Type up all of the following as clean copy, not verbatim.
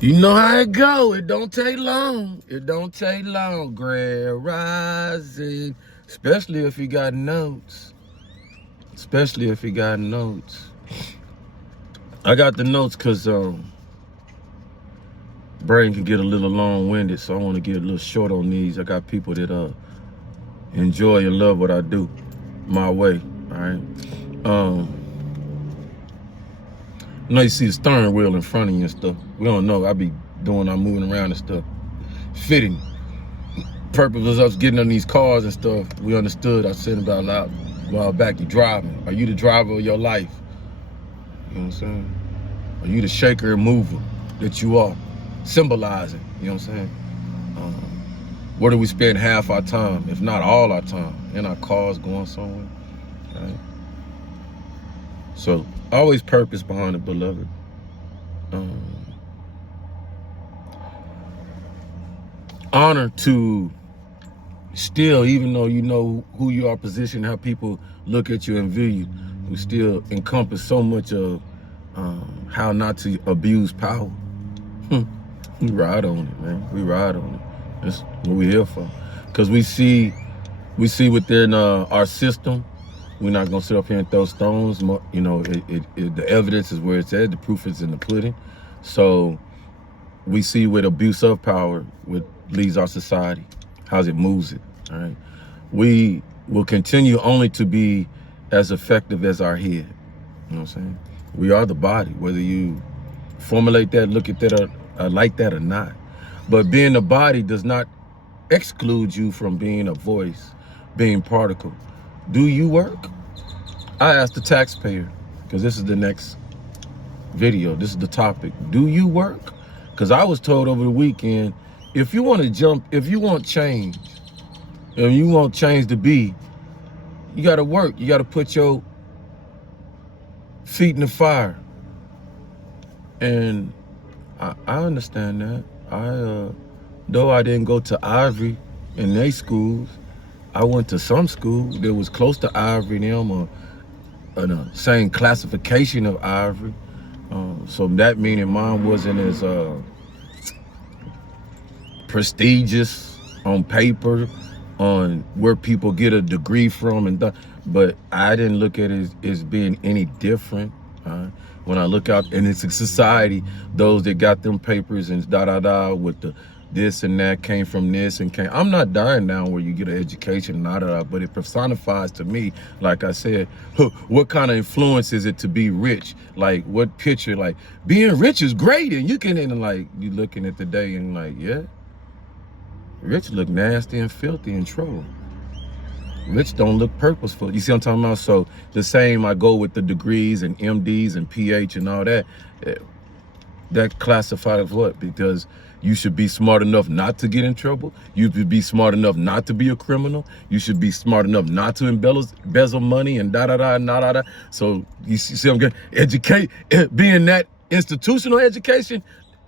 You know how it go. It don't take long. It don't take long. Grand Rising. Especially if you got notes. Especially if you got notes. I got the notes because brain can get a little long-winded, so I want to get a little short on these. I got people that enjoy and love what I do my way. All right. You know, you see the steering wheel in front of you and stuff. We don't know. I be doing, I'm moving around and stuff. Fitting. Purpose was us getting on these cars and stuff. We understood. I said about a while back, you driving. Are you the driver of your life? You know what I'm saying? Are you the shaker and mover that you are? Symbolizing, you know what I'm saying? Where do we spend half our time, if not all our time? In our cars going somewhere, right? So, always purpose behind it, beloved. Honor to still, even though you know who you are positioned, how people look at you and view you, we still encompass so much of how not to abuse power. We ride on it, man. We ride on it. That's what we're here for. Because we see within our system, we're not gonna sit up here and throw stones. You know, the evidence is where it's at. The proof is in the pudding. So we see with abuse of power, what leads our society, how it moves it. All right. We will continue only to be as effective as our head. You know what I'm saying? We are the body, whether you formulate that, look at that, or like that or not. But being the body does not exclude you from being a voice, being particle. Do you work? I asked the taxpayer, because this is the next video. This is the topic. Do you work? Because I was told over the weekend, if you want to jump, if you want change, if you want change to be, you got to work. You got to put your feet in the fire. And I understand that. Though I didn't go to Ivory in their schools, I went to some school that was close to Ivory and them, or the same classification of Ivory. So that meaning mine wasn't as prestigious on paper, on where people get a degree from, but I didn't look at it as being any different. When I look out, and it's a society, those that got them papers and with the this and that came from this and came. I'm not dying down where you get an education, but it personifies to me, like I said, what kind of influence is it to be rich? Like what picture, like being rich is great, and you can, and like you looking at the day and like, yeah, rich look nasty and filthy and troll. Rich don't look purposeful. You see what I'm talking about? So the same, I go with the degrees and MDs and PH and all that. That classified as what? Because you should be smart enough not to get in trouble. You should be smart enough not to be a criminal. You should be smart enough not to embezzle money and da. So you see what I'm getting? Educate, being that institutional education,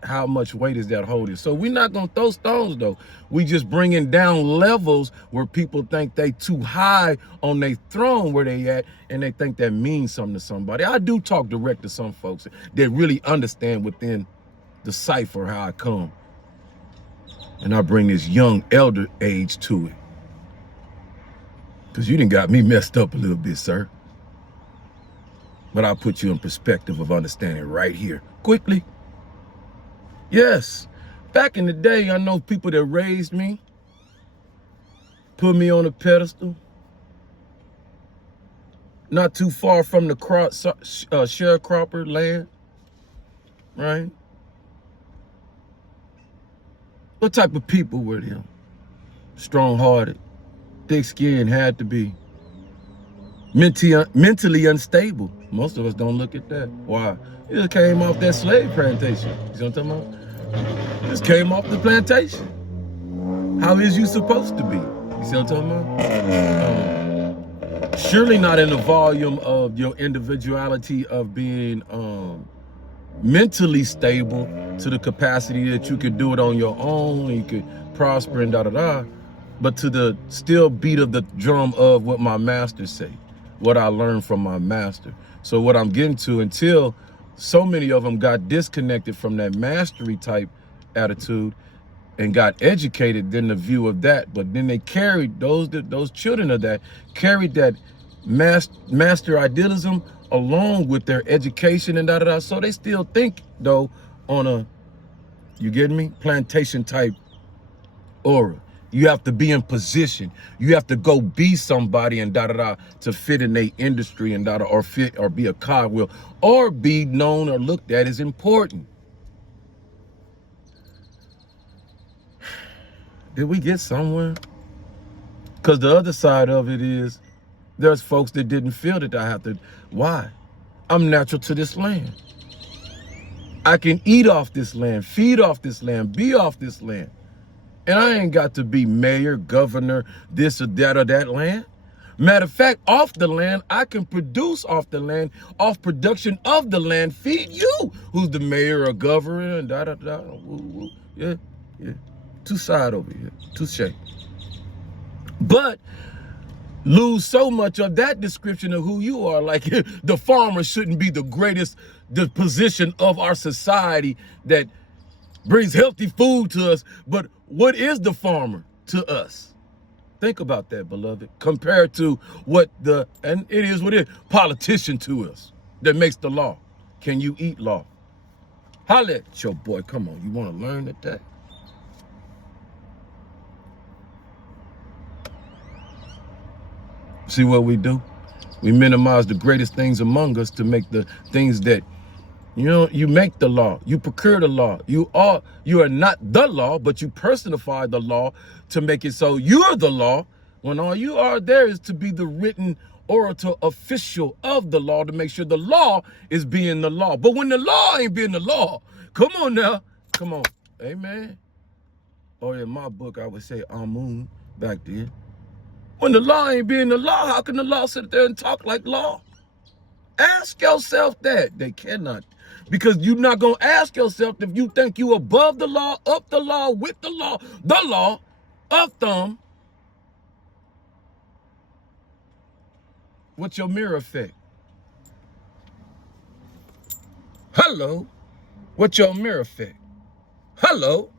how much weight is that holding? So we're not gonna throw stones though. We just bringing down levels where people think they too high on their throne where they at, and they think that means something to somebody. I do talk direct to some folks that really understand within the cipher how I come. And I bring this young elder age to it. Cause you done got me messed up a little bit, sir. But I'll put you in perspective of understanding right here, quickly. Yes, back in the day, I know people that raised me, put me on a pedestal, not too far from the sharecropper land, right? What type of people were them? Strong-hearted, thick-skinned, had to be. Mentally unstable. Most of us don't look at that. Why? It just came off that slave plantation. You see what I'm talking about? Just came off the plantation. How is you supposed to be? You see what I'm talking about? Surely not in the volume of your individuality of being mentally stable to the capacity that you could do it on your own, you could prosper and but to the still beat of the drum of what my master say, what I learned from my master. So what I'm getting to, until So many of them got disconnected from that mastery type attitude and got educated in the view of that. But then they carried those children of that carried that master idealism along with their education and da. So they still think though on a, you getting me, plantation type aura. You have to be in position. You have to go be somebody and to fit in their industry and or fit or be a cogwheel or be known or looked at as important. Did we get somewhere? Because the other side of it is there's folks that didn't feel that I have to. Why? I'm natural to this land. I can eat off this land, feed off this land, be off this land. And I ain't got to be mayor, governor, this or that land. Matter of fact, off the land, I can produce off the land, off production of the land, feed you, who's the mayor or governor, and woo. Yeah. Two side over here, touche. But lose so much of that description of who you are. Like the farmer shouldn't be the position of our society that brings healthy food to us. But what is the farmer to us? Think about that, beloved. Compared to what and it is what it is, politician to us that makes the law. Can you eat law? Holla at your boy. Come on, you want to learn that? See what we do? We minimize the greatest things among us to make the things that, you make the law. You procure the law. You are not the law, but you personify the law to make it so you're the law, when all you are there is to be the written orator official of the law to make sure the law is being the law. But when the law ain't being the law, come on now. Come on. Amen. Or in my book, I would say Amun back then. When the law ain't being the law, how can the law sit there and talk like law? Ask yourself that. They cannot. Because you're not going to ask yourself if you think you above the law, up the law, with the law, of thumb. What's your mirror effect? Hello? What's your mirror effect? Hello?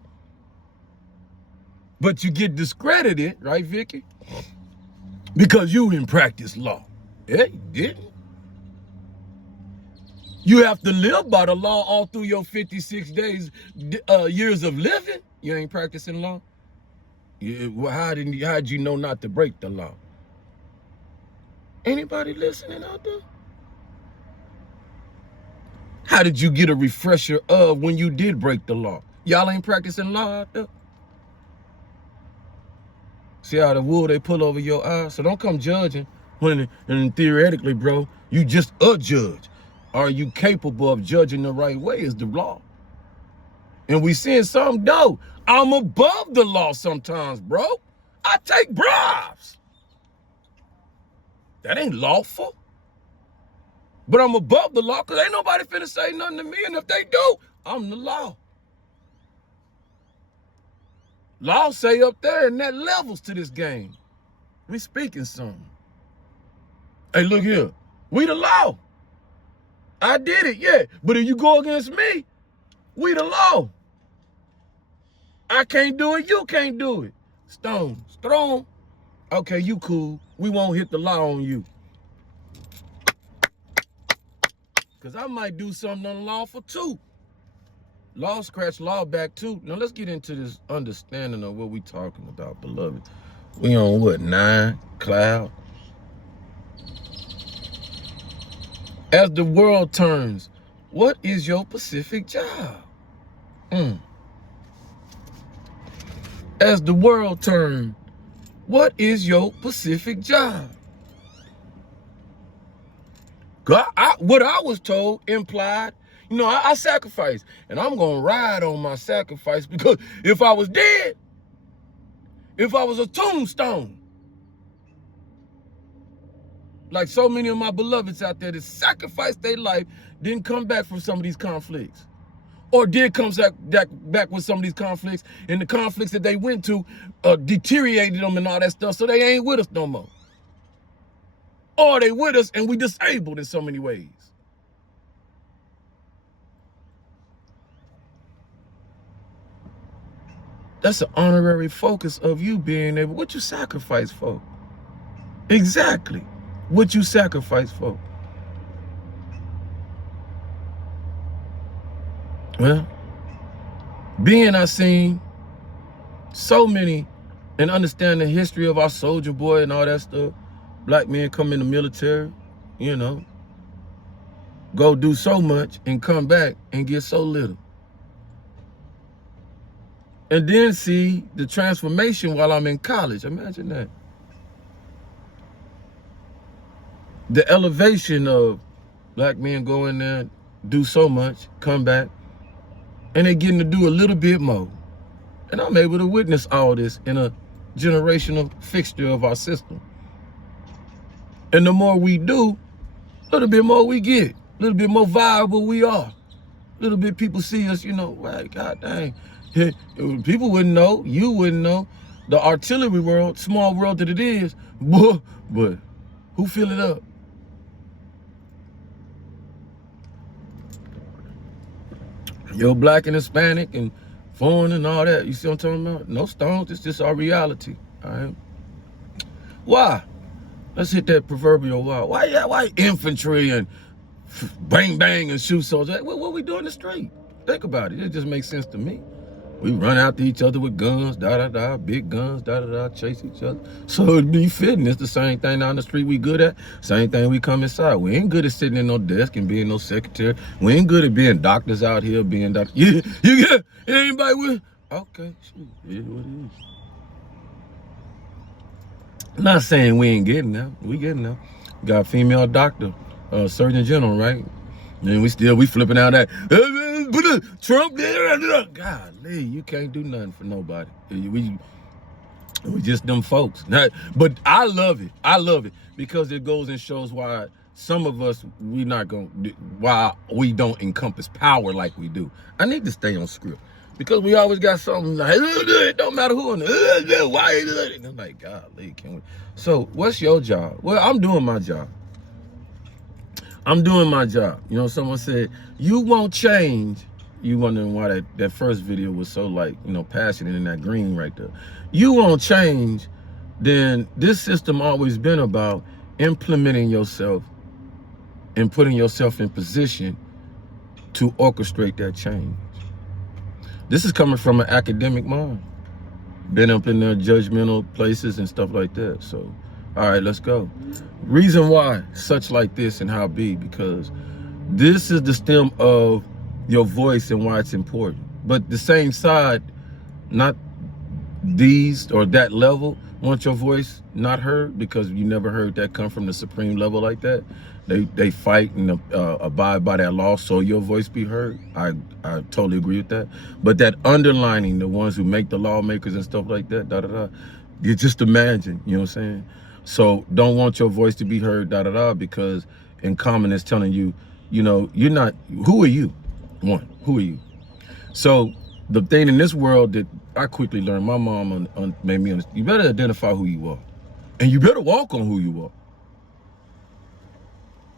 But you get discredited, right, Vicky? Because you didn't practice law. Yeah, you didn't. You have to live by the law all through your 56 years of living. You ain't practicing law. How'd you know not to break the law? Anybody listening out there? How did you get a refresher of when you did break the law? Y'all ain't practicing law out there? See how the wool they pull over your eyes? So don't come judging when, and theoretically, bro, you just a judge. Are you capable of judging the right way is the law? And we seeing some, no, I'm above the law sometimes, bro. I take bribes. That ain't lawful. But I'm above the law because ain't nobody finna say nothing to me. And if they do, I'm the law. Law say up there, and that levels to this game. We speaking something. Hey, look here. We the law. I did it, yeah. But if you go against me, we the law. I can't do it, you can't do it. Stones, throw 'em. Okay, you cool. We won't hit the law on you. Because I might do something unlawful too. Law scratch law back too. Now let's get into this understanding of what we talking about, beloved. We on what, 9 cloud? As the world turns, what is your specific job? As the world turns, what is your specific job? God, what I was told implied, I sacrificed, and I'm going to ride on my sacrifice because if I was dead, if I was a tombstone, like so many of my beloveds out there that sacrificed their life, didn't come back from some of these conflicts, or did come back with some of these conflicts, and the conflicts that they went to deteriorated them and all that stuff, so they ain't with us no more. Or they with us and we disabled in so many ways. That's an honorary focus of you being able, what you sacrifice for. Exactly. What you sacrifice for. Well, being I seen so many and understand the history of our soldier boy and all that stuff. Black men come in the military, you know, go do so much and come back and get so little. And then see the transformation while I'm in college. Imagine that. The elevation of black men go in there, do so much, come back, and they getting to do a little bit more. And I'm able to witness all this in a generational fixture of our system. And the more we do, a little bit more we get, a little bit more viable we are. A little bit people see us, you know, right, God dang. People wouldn't know, you wouldn't know. The artillery world, small world that it is, but who fill it up? You're black and Hispanic and foreign and all that. You see what I'm talking about? No stones, it's just our reality. All right. Why? Let's hit that proverbial wall. Why infantry and bang bang and shoot soldiers? What we do in the street? Think about it. It just makes sense to me. We run after each other with guns, big guns, chase each other. So it be fitting. It's the same thing down the street we good at. Same thing we come inside. We ain't good at sitting in no desk and being no secretary. We ain't good at being doctors out here, being doctors. Yeah, you get anybody with? Okay, shoot, it is what it is. I'm not saying we ain't getting there. We getting there. Got a female doctor, Surgeon General, right? And we flipping out that Trump. Golly, you can't do nothing for nobody. We just them folks. But I love it. I love it because it goes and shows why some of us why we don't encompass power like we do. I need to stay on script because we always got something like it don't matter who. Why is it? And I'm like, golly, can we? So what's your job? Well, I'm doing my job. I'm doing my job. You know, someone said, you won't change. You wondering why that first video was so passionate in that green right there. You won't change, then this system always been about implementing yourself and putting yourself in position to orchestrate that change. This is coming from an academic mind. Been up in their judgmental places and stuff like that. So, all right, let's go. Reason why such like this and how be, because this is the stem of your voice and why it's important. But the same side, not these or that level, want your voice not heard because you never heard that come from the supreme level like that. They fight and abide by that law so your voice be heard. I totally agree with that. But that underlining, the ones who make the lawmakers and stuff like that, you just imagine, you know what I'm saying? So don't want your voice to be heard, because in common is telling you, you're not, who are you? One, who are you? So the thing in this world that I quickly learned, my mom made me understand, you better identify who you are. And you better walk on who you are.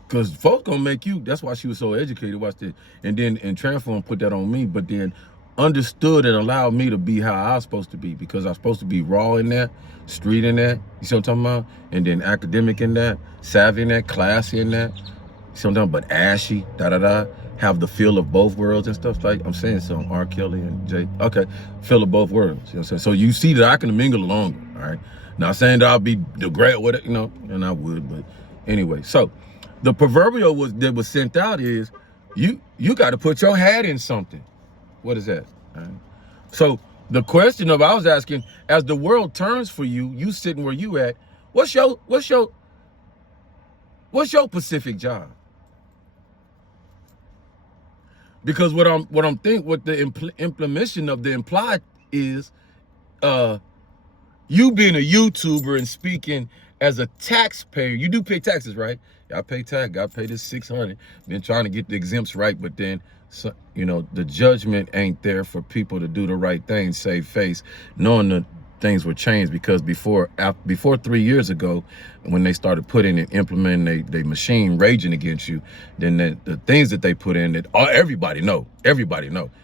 Because folks gonna make you, that's why she was so educated, watch this. And then in Transform put that on me, but then understood and allowed me to be how I was supposed to be, because I was supposed to be raw in that, street in that, you see what I'm talking about? And then academic in that, savvy in that, classy in that, you see what I'm talking about? But ashy, have the feel of both worlds and stuff like, I'm saying something, R. Kelly and Jay, okay, feel of both worlds, you know what I'm saying? So you see that I can mingle longer, all right? Not saying that I'll be the great, and I would, but anyway, so the proverbial that was sent out is, you got to put your hat in something. What is that? Right. So the question I was asking, as the world turns for you, you sitting where you at, what's your specific job? Because what the implementation of the implied is, you being a YouTuber and speaking as a taxpayer. You do pay taxes, right? I pay tax. I pay this $600. Been trying to get the exempts right, but then, the judgment ain't there for people to do the right thing, save face, knowing things were changed, because before 3 years ago, when they started putting and implementing they machine raging against you, then the things that they put in that everybody know.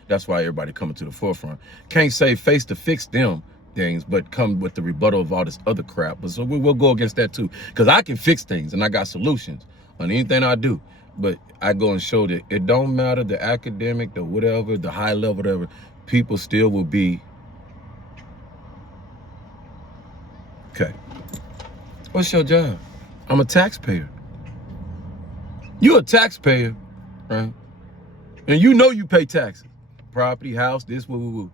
That's why everybody coming to the forefront. Can't say face to fix them things, but come with the rebuttal of all this other crap. But so we'll go against that too, because I can fix things and I got solutions on anything I do. But I go and show that it don't matter the academic, the whatever, the high level, whatever, people still will be. Okay. What's your job? I'm a taxpayer. You're a taxpayer, right? And you know you pay taxes. Property, house, this, woo.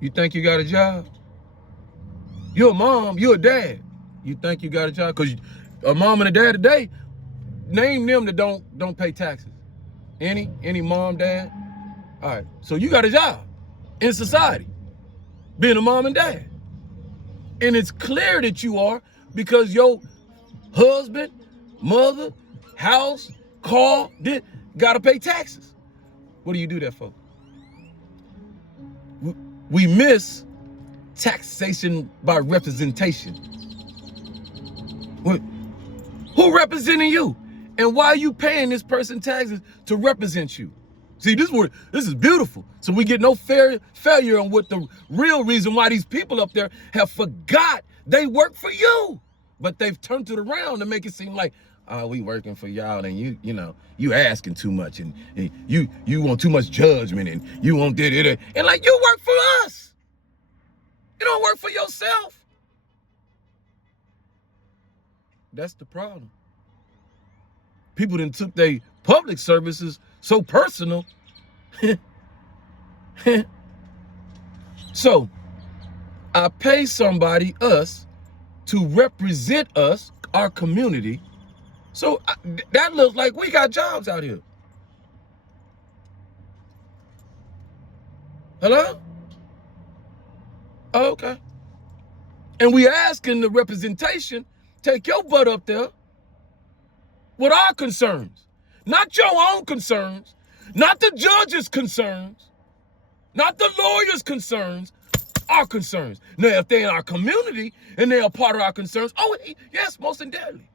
You think you got a job? You're a mom, you're a dad. You think you got a job? Because a mom and a dad today, name them that don't pay taxes. Any mom, dad? All right, so you got a job in society, being a mom and dad. And it's clear that you are, because your husband, mother, house, car, gotta pay taxes. What do you do that for? We miss taxation by representation. Who representing you? And why are you paying this person taxes to represent you? See, this is beautiful. So we get no failure on what the real reason why these people up there have forgot they work for you. But they've turned it around to make it seem like, we working for y'all, and you asking too much, and you want too much judgment, and you want that. And like, you work for us. You don't work for yourself. That's the problem. People done took their public services so personal. So I pay somebody, us, to represent us, our community. So that looks like we got jobs out here. Hello? Oh, okay. And we asking the representation, take your butt up there with our concerns, not your own concerns, not the judge's concerns, not the lawyer's concerns, our concerns. Now, if they're in our community and they're a part of our concerns, yes, most undoubtedly.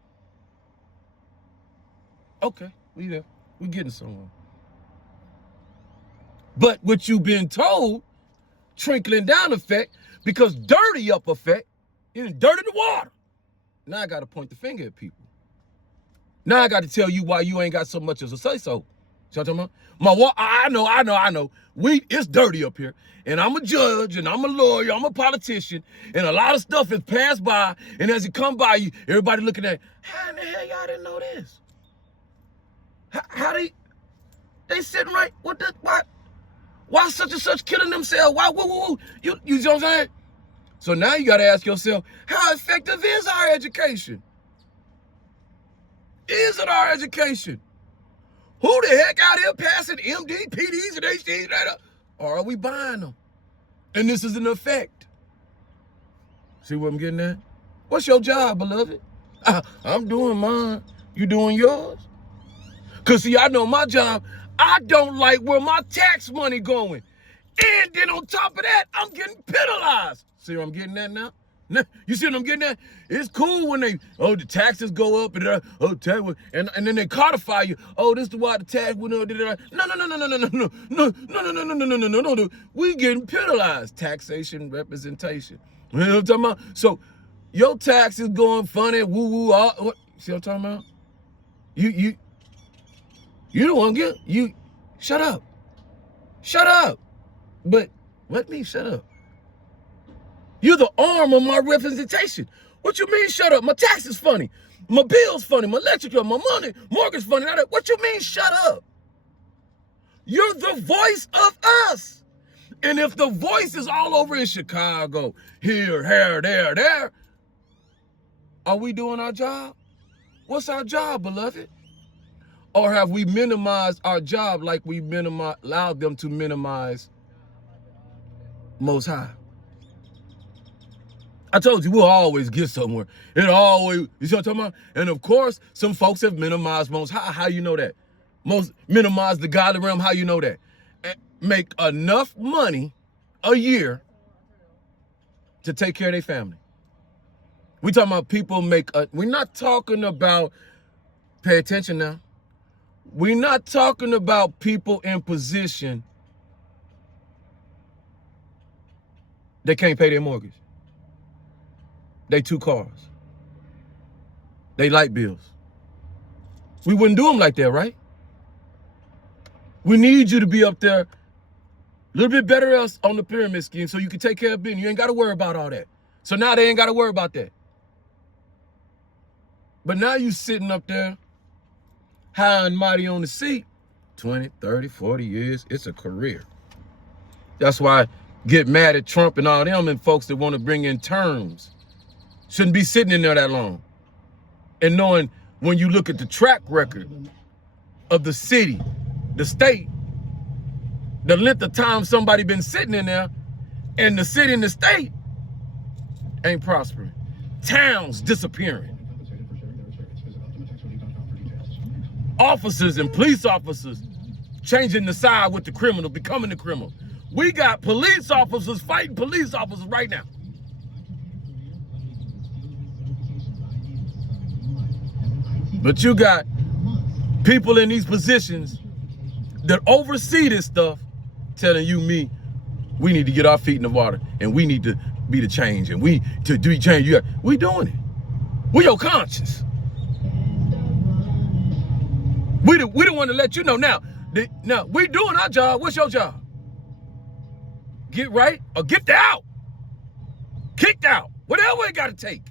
Okay, we there. We getting somewhere. But what you've been told, trickling down effect, because dirty up effect, is dirty the water. Now I got to point the finger at people. Now I got to tell you why you ain't got so much as a say-so. See what I'm talking about? I know. It's dirty up here. And I'm a judge, and I'm a lawyer, I'm a politician, and a lot of stuff is passed by, and as it come by you, everybody looking at, how in the hell y'all didn't know this? How they sitting right, why such and such killing themselves? Why, you know what I'm saying? So now you got to ask yourself, how effective is our education? Is it our education? Who the heck out here passing MD, PDs, and HDs, or are we buying them? And this is an effect. See what I'm getting at? What's your job, beloved? I'm doing mine. You doing yours? Because, see, I know my job. I don't like where my tax money going. And then on top of that, I'm getting penalized. See what I'm getting at now? You see what I'm getting at? It's cool when the taxes go up, and then they codify you. This is why the tax went up. No. We getting penalized. Taxation representation. You know what I'm talking about? So your taxes going funny, woo. See what I'm talking about? You don't want to get shut up. But let me shut up. You're the arm of my representation. What you mean, shut up? My tax is funny. My bill's funny. My electric bill, my money, mortgage funny. What you mean, shut up? You're the voice of us. And if the voice is all over in Chicago, here, there, are we doing our job? What's our job, beloved? Or have we minimized our job like we allowed them to minimize Most High? I told you, we'll always get somewhere. You see what I'm talking about? And of course, some folks have minimized Most High. How you know that? Minimize the godly realm. How you know that? Make enough money a year to take care of their family. We talking about people we're not talking about, pay attention now. We're not talking about people in position that can't pay their mortgage. They 2 cars. They light bills. We wouldn't do them like that, right? We need you to be up there a little bit better else on the pyramid scheme so you can take care of business. You ain't got to worry about all that. So now they ain't got to worry about that. But now you sitting up there high and mighty on the seat, 20, 30, 40 years. It's a career. That's why I get mad at Trump and all them and folks that want to bring in terms. Shouldn't be sitting in there that long. And knowing when you look at the track record of the city, the state, the length of time somebody been sitting in there, and the city and the state ain't prospering. Towns disappearing. Officers and police officers changing the side with the criminal, becoming the criminal. We got police officers fighting police officers right now. But you got people in these positions that oversee this stuff telling you, me, we need to get our feet in the water and we need to be the change and we to do change. We doing it. We your conscience. We the one to let you know now. Now we doing our job. What's your job? Get right or get out. Kicked out. Whatever it got to take.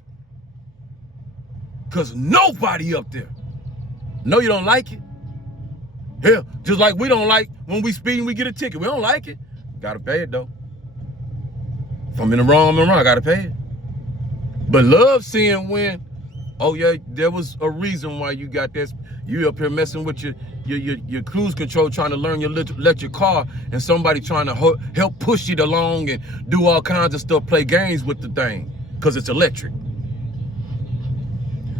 Because nobody up there. No, you don't like it. Hell, just like we don't like when we speed and we get a ticket. We don't like it. Gotta pay it though. If I'm in the wrong, I'm in the wrong. I gotta pay it. But love seeing when, oh yeah, there was a reason why you got this. You up here messing with your cruise control, trying to learn your electric car, and somebody trying to help push it along and do all kinds of stuff, play games with the thing, because it's electric.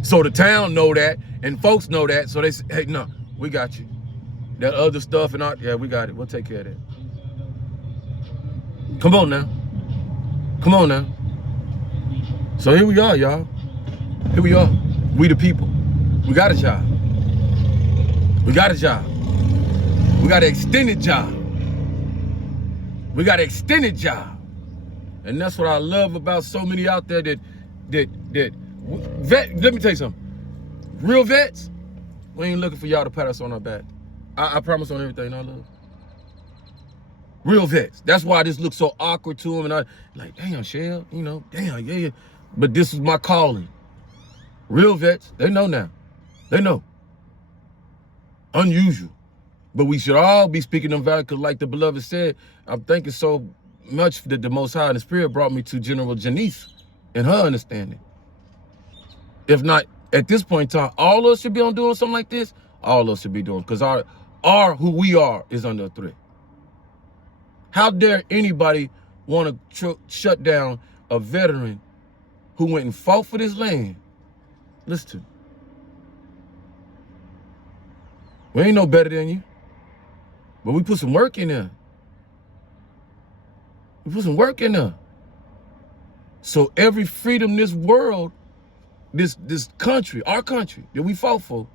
So the town know that, and folks know that, so they say, hey, no, we got you. That other stuff and all, yeah, we got it. We'll take care of that. Come on now. Come on now. So here we are, y'all. Here we are. We the people. We got a job. We got a job. We got an extended job. We got an extended job. And that's what I love about so many out there that let me tell you something. Real vets, we ain't looking for y'all to pat us on our back. I promise on everything I love. Real vets. That's why this looks so awkward to them. And I like, damn, Shell, you know, damn, yeah. But this is my calling. Real vets, they know now. They know. Unusual. But we should all be speaking them values, because like the beloved said, I'm thinking so much that the Most High in the Spirit brought me to General Janice and her understanding. If not, at this point in time, all of us should be on doing something like this. All of us should be doing, because our who we are is under a threat. How dare anybody want to shut down a veteran who went and fought for this land? Listen to me. We ain't no better than you. But we put some work in there. We put some work in there. So every freedom this world, this country, our country that we fought for,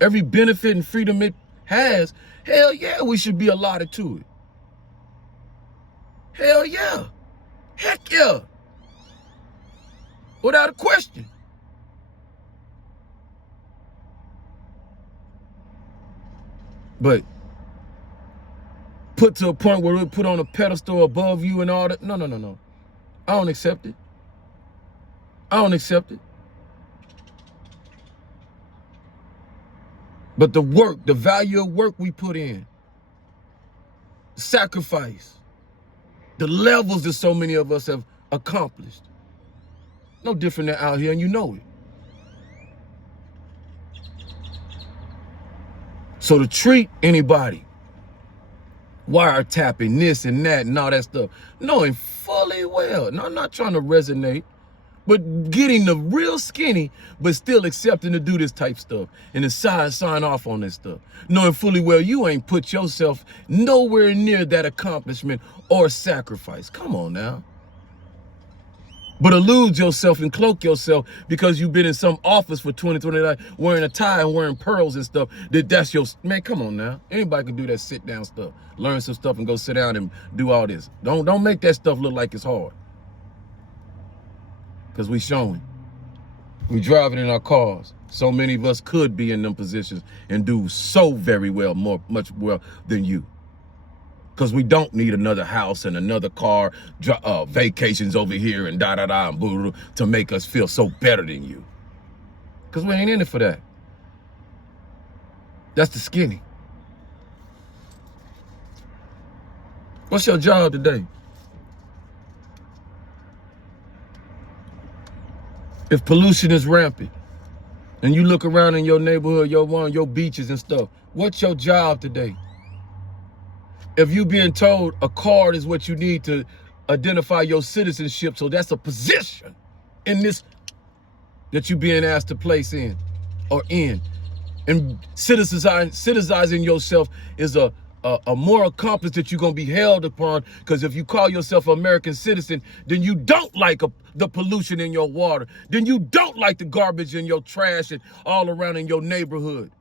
every benefit and freedom it has, hell yeah, we should be allotted to it. Hell yeah. Heck yeah. Without a question. But put to a point where we put on a pedestal above you and all that. No. I don't accept it. I don't accept it. But the work, the value of work we put in, sacrifice, the levels that so many of us have accomplished. No different than out here, and you know it. So to treat anybody wiretapping this and that and all that stuff, knowing fully well, no, I'm not trying to resonate, but getting the real skinny, but still accepting to do this type stuff and decide sign off on this stuff, knowing fully well you ain't put yourself nowhere near that accomplishment or sacrifice. Come on now. But elude yourself and cloak yourself because you've been in some office for 29 wearing a tie and wearing pearls and stuff. That's your, man, come on now. Anybody can do that sit down stuff. Learn some stuff and go sit down and do all this. Don't make that stuff look like it's hard. Because we showing. We driving in our cars. So many of us could be in them positions and do so very well, much well than you. Because we don't need another house and another car, vacations over here and da-da-da and boo to make us feel so better than you. Because we ain't in it for that. That's the skinny. What's your job today? If pollution is rampant and you look around in your neighborhood, your beaches and stuff, what's your job today? If you being told a card is what you need to identify your citizenship, so that's a position in this that you being asked to place in or in. And citizenizing yourself is a moral compass that you're going to be held upon, because if you call yourself an American citizen, then you don't like the pollution in your water. Then you don't like the garbage in your trash and all around in your neighborhood.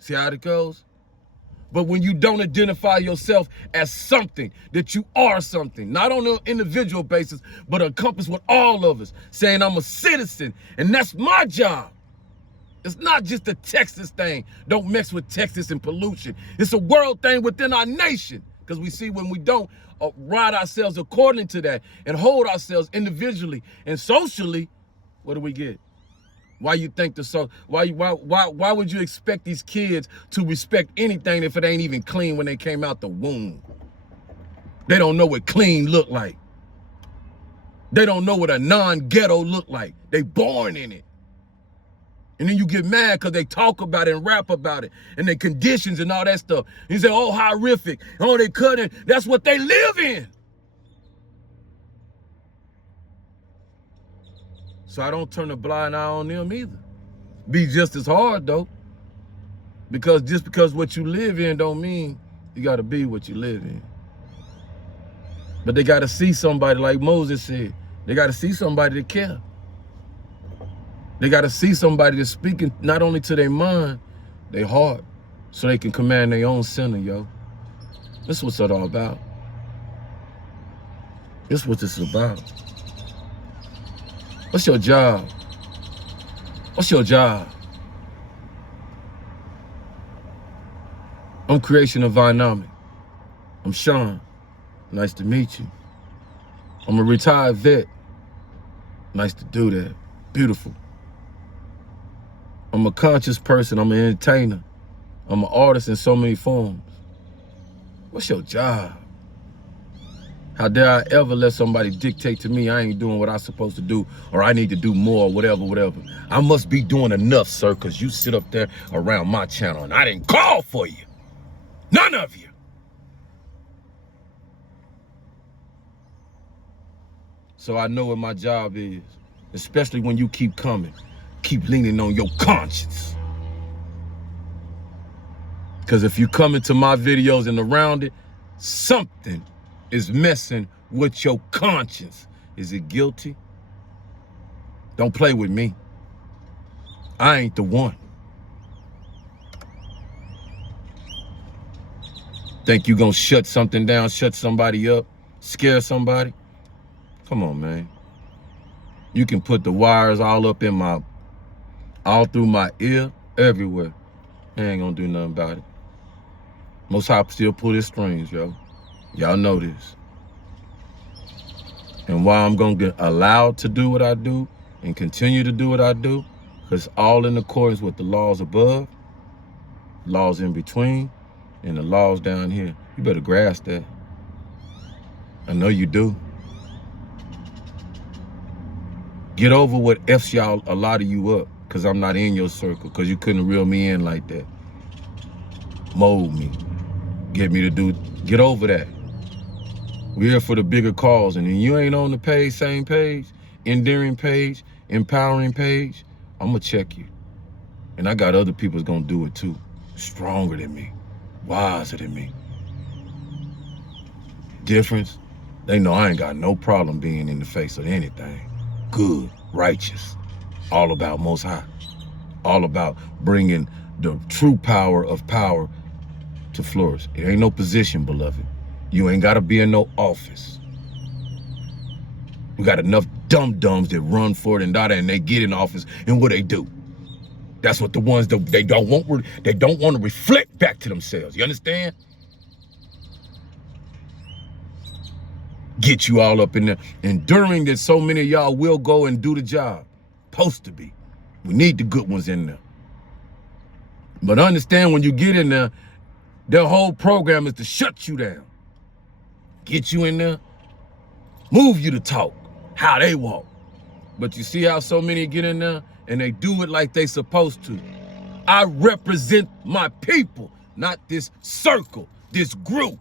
See how it goes? But when you don't identify yourself as something, that you are something, not on an individual basis, but encompassed with all of us, saying I'm a citizen and that's my job. It's not just a Texas thing. Don't mess with Texas and pollution. It's a world thing within our nation, because we see when we don't ride ourselves according to that and hold ourselves individually and socially, what do we get? Why you think why would you expect these kids to respect anything if it ain't even clean when they came out the womb? They don't know what clean look like. They don't know what a non-ghetto look like. They born in it. And then you get mad because they talk about it and rap about it and their conditions and all that stuff. And you say, oh, horrific. Oh, they couldn't. That's what they live in. So I don't turn a blind eye on them either. Be just as hard though. Because just because what you live in don't mean you gotta be what you live in. But they gotta see somebody, like Moses said. They gotta see somebody that care. They gotta see somebody that's speaking not only to their mind, their heart, so they can command their own center, yo. This is what it's all about. This is what this is about. What's your job? What's your job? I'm Creation of Vinomic. I'm Sean. Nice to meet you. I'm a retired vet. Nice to do that. Beautiful. I'm a conscious person. I'm an entertainer. I'm an artist in so many forms. What's your job? How dare I ever let somebody dictate to me I ain't doing what I'm supposed to do, or I need to do more, or whatever. I must be doing enough, sir, because you sit up there around my channel and I didn't call for you. None of you. So I know what my job is, especially when you keep coming. Keep leaning on your conscience. Because if you come into my videos and around it, something is messing with your conscience. Is it guilty? Don't play with me. I ain't the one. Think you gonna shut something down, shut somebody up, scare somebody? Come on, man. You can put the wires all up in all through my ear, everywhere. I ain't gonna do nothing about it. Most High still pull his strings, yo. Y'all know this. And why I'm gonna get allowed to do what I do and continue to do what I do, because all in accordance with the laws above, laws in between, and the laws down here. You better grasp that. I know you do. Get over what F's y'all, a lot of you up, because I'm not in your circle, because you couldn't reel me in like that. Mold me. Get me to do, get over that. We're here for the bigger cause, and then you ain't on the page, same page, endearing page, empowering page, I'm gonna check you. And I got other people that's gonna do it too. Stronger than me, wiser than me. Difference, they know I ain't got no problem being in the face of anything. good, righteous, all about Most High, all about bringing the true power of power to flourish. It ain't no position, beloved. You ain't got to be in no office. We got enough dum-dums that run for it and they get in office, and what they do? That's what the ones that they don't want to reflect back to themselves. You understand? Get you all up in there. Enduring that so many of y'all will go and do the job. Supposed to be. We need the good ones in there. But understand, when you get in there, their whole program is to shut you down. Get you in there, move you to talk, how they walk. But you see how so many get in there and they do it like they supposed to. I represent my people, not this circle, this group.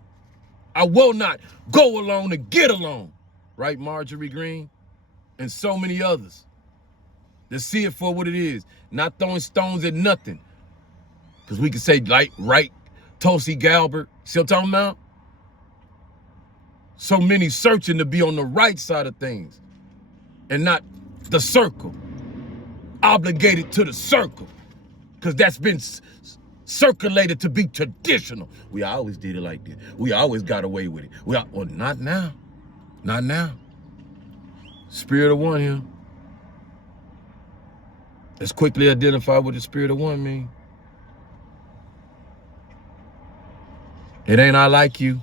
I will not go alone to get along. Right, Marjorie Green? And so many others that see it for what it is, not throwing stones at nothing. Because we can say, like, right, Tulsi Gabbard, see what I'm talking about? So many searching to be on the right side of things and not the circle, obligated to the circle, because that's been circulated to be traditional. We always did it like this. We always got away with it. Well, not now. Not now. Spirit of one here. Let's quickly identify what the spirit of one means. It ain't I like you.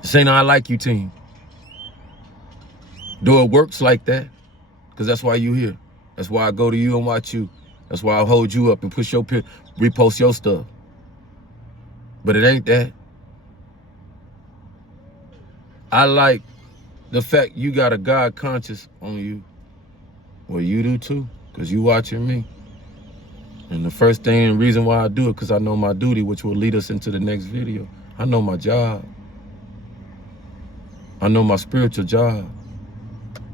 This ain't I like you team. Though it works like that, because that's why you here. That's why I go to you and watch you. That's why I hold you up and push your repost your stuff. But it ain't that. I like the fact you got a God conscious on you. Well, you do too, because you watching me. And the first thing and reason why I do it, because I know my duty, which will lead us into the next video. I know my job. I know my spiritual job,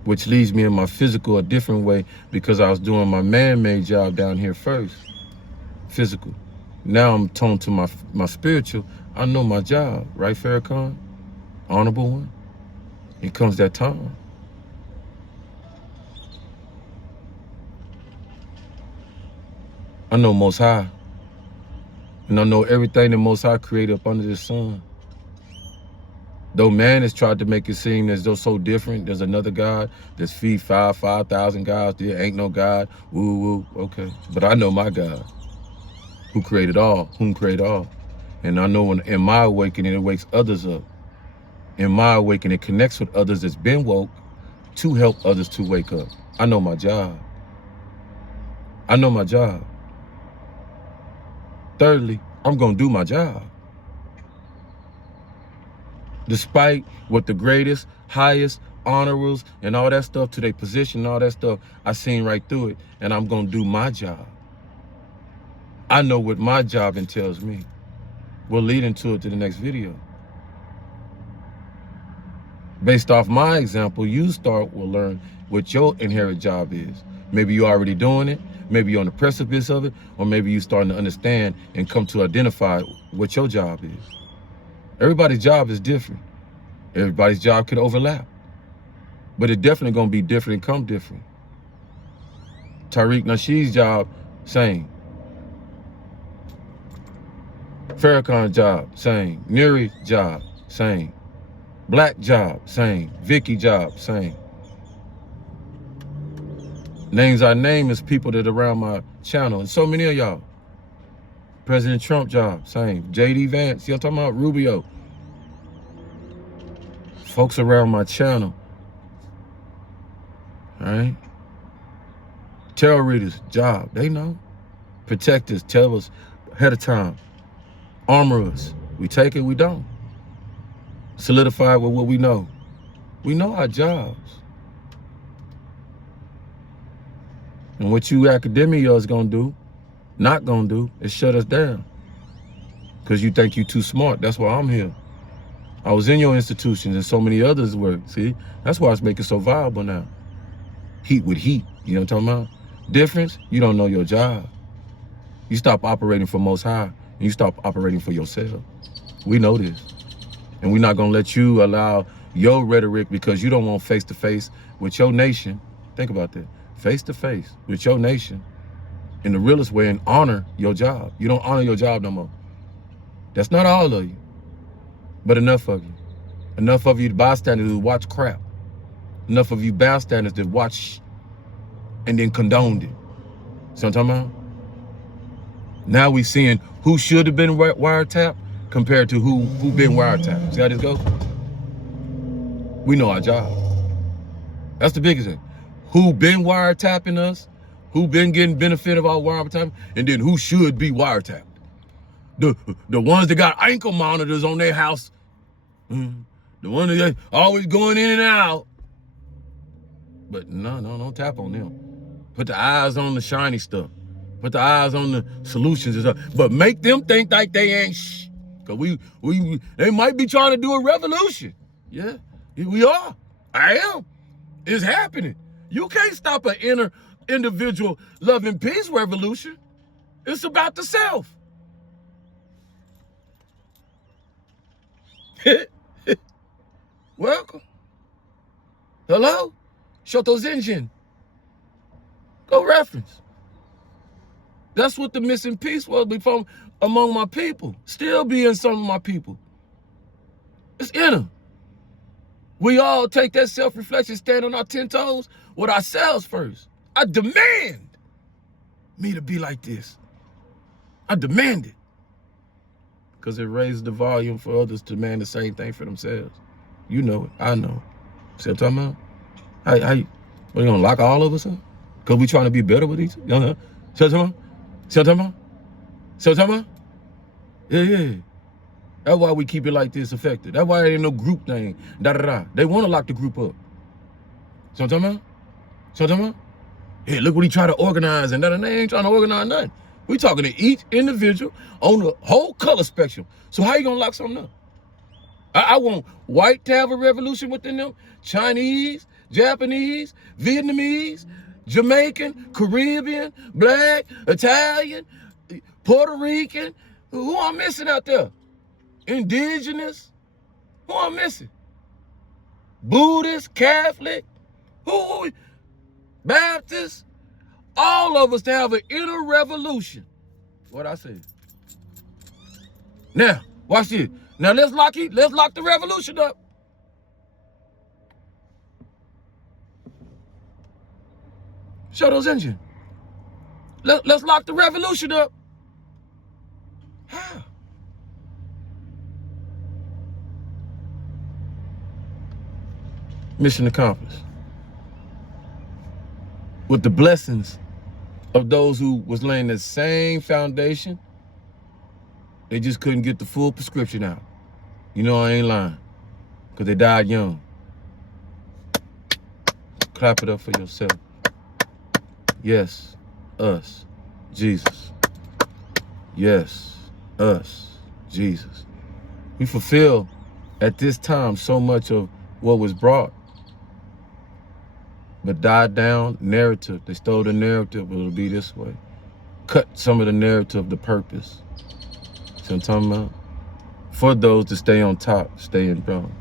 which leads me in my physical a different way, because I was doing my man-made job down here first, physical. Now I'm toned to my spiritual. I know my job, right, Farrakhan? Honorable one. It comes that time. I know Most High, and I know everything that Most High created up under the sun. Though man has tried to make it seem as though so different, there's another God that's feed 5,000 gods. There ain't no God. Woo woo. Okay, but I know my God, who created all, and I know in my awakening it wakes others up. In my awakening, it connects with others that's been woke to help others to wake up. I know my job. I know my job. Thirdly, I'm gonna do my job. Despite what the greatest, highest honors and all that stuff to their position and all that stuff, I seen right through it, and I'm gonna do my job. I know what my job entails me. We'll lead into it to the next video. Based off my example, you will learn what your inherent job is. Maybe you're already doing it, maybe you're on the precipice of it, or maybe you're starting to understand and come to identify what your job is. Everybody's job is different. Everybody's job could overlap. But it's definitely going to be different and come different. Tariq Nasheed's job, same. Farrakhan's job, same. Neri's job, same. Black job, same. Vicky job, same. Names I name is people that are around my channel, and so many of y'all. President Trump job, same. J.D. Vance, you know what I'm talking about? Rubio. Folks around my channel. All right? Tarot readers, job, they know. Protectors, tell us ahead of time. Armorers, we take it, we don't. Solidify with what we know. We know our jobs. And what you academia is gonna do, not gonna do, is shut us down. Because you think you too smart. That's why I'm here. I was in your institutions and so many others were. See, that's why it's making so viable now. Heat with heat, you know what I'm talking about? Difference, you don't know your job. You stop operating for Most High and you stop operating for yourself. We know this. And we're not gonna let you allow your rhetoric because you don't want face-to-face with your nation. Think about that. Face-to-face with your nation in the realest way and honor your job. You don't honor your job no more. That's not all of you, but enough of you. Enough of you bystanders who watch crap. Enough of you bystanders that watch and then condoned it. See what I'm talking about? Now we seeing who should have been wiretapped compared to who been wiretapped. See how this goes? We know our job. That's the biggest thing. Who been wiretapping us, who been getting benefit of our wiretapping, and then who should be wiretapped. The ones that got ankle monitors on their house, the ones that always going in and out. But no, don't tap on them. Put the eyes on the shiny stuff. Put the eyes on the solutions and stuff. But make them think like they ain't shh. Cause they might be trying to do a revolution. Yeah, we are. I am. It's happening. You can't stop an individual love and peace revolution. It's about the self. Welcome. Hello? Shoto Zenjin. Go reference. That's what the missing piece was from among my people. Still be in some of my people. It's in them. We all take that self-reflection, stand on our 10 toes with ourselves first. I demand me to be like this. I demand it. Because it raises the volume for others to demand the same thing for themselves. You know it. I know it. See what I'm talking about? How you gonna lock all of us up? Because we trying to be better with each other? See what I'm talking about? See what I'm talking about? See what I'm talking about? Yeah. That's why we keep it like this effective. That's why there ain't no group thing. They want to lock the group up. See what I'm talking about? See what I'm talking about? Hey, look what he tried to organize and that. They ain't trying to organize nothing. We talking to each individual on the whole color spectrum. So how you gonna lock something up? I want white to have a revolution within them, Chinese, Japanese, Vietnamese, Jamaican, Caribbean, Black, Italian, Puerto Rican. Who I'm missing out there? Indigenous. Who I'm missing? Buddhist, Catholic, who? Baptist. All of us to have an inner revolution. What I said. Now, watch this. Now let's lock the revolution up. Shoto Zenjin. Let's lock the revolution up. How? Mission accomplished. With the blessings of those who was laying the same foundation, they just couldn't get the full prescription out. You know I ain't lying, because they died young. Clap it up for yourself. Yes, us, Jesus. Yes, us, Jesus. We fulfill at this time so much of what was brought, but died down narrative. They stole the narrative, it'll be this way. Cut some of the narrative, the purpose. See what I'm talking about? For those to stay on top, stay in front.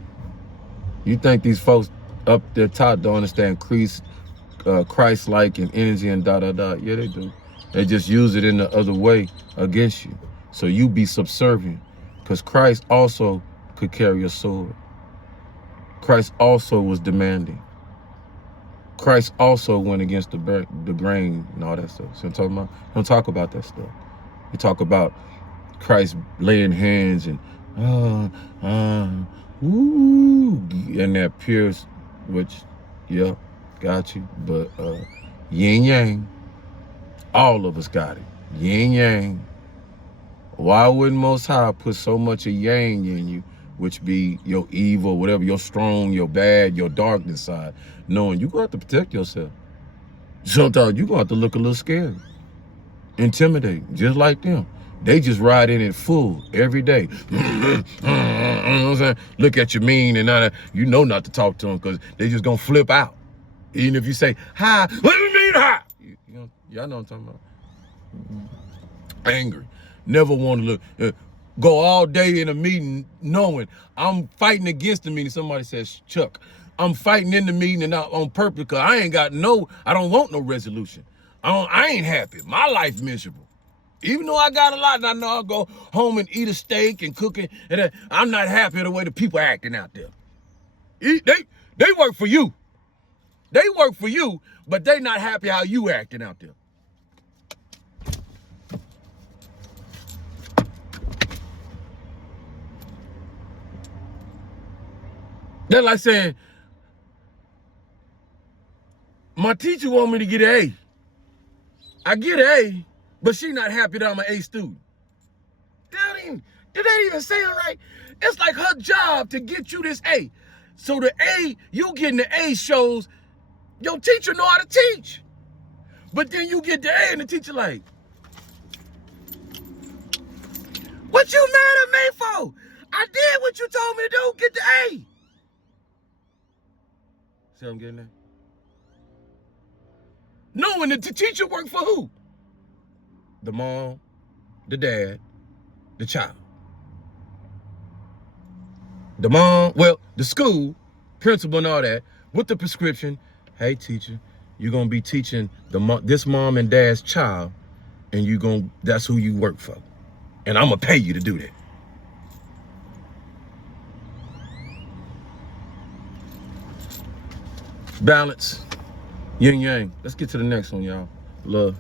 You think these folks up there top don't understand Christ-like and energy and da-da-da. Yeah, they do. They just use it in the other way against you. So you be subservient. Because Christ also could carry a sword. Christ also was demanding. Christ also went against the grain and all that stuff. So I'm talking about, don't talk about that stuff. You talk about Christ laying hands and and that pierce, which, yeah, got you. But yin yang, all of us got it. Yin yang. Why wouldn't Most High put so much of yang in you, which be your evil, whatever, your strong, your bad, your darkness side, knowing you gonna have to protect yourself. Sometimes you gonna have to look a little scary, intimidating, just like them. They just ride in it full every day. You know what I'm saying? Look at you mean and you know not to talk to them because they just gonna flip out. Even if you say, hi, what do you mean hi? Y'all know what I'm talking about. Angry. Never want to look. Go all day in a meeting knowing I'm fighting against the meeting. Somebody says, Chuck, I'm fighting in the meeting and not on purpose because I don't want no resolution. I ain't happy. My life miserable. Even though I got a lot and I know I'll go home and eat a steak and cook it, and I'm not happy the way the people acting out there. They work for you. They work for you, but they not happy how you acting out there. They're like saying, my teacher want me to get an A. I get an A, but she not happy that I'm an A student. Did they even say it right? It's like her job to get you this A. So the A, you getting the A shows your teacher know how to teach. But then you get the A and the teacher like, what you mad at me for? I did what you told me to do, get the A. See what I'm getting at? Knowing that the teacher worked for who? The mom, the dad, the child. The mom, well, the school, principal and all that, with the prescription, hey teacher, you're gonna be teaching this mom and dad's child, and that's who you work for. And I'm gonna pay you to do that. Balance, yin yang. Let's get to the next one, y'all. Love.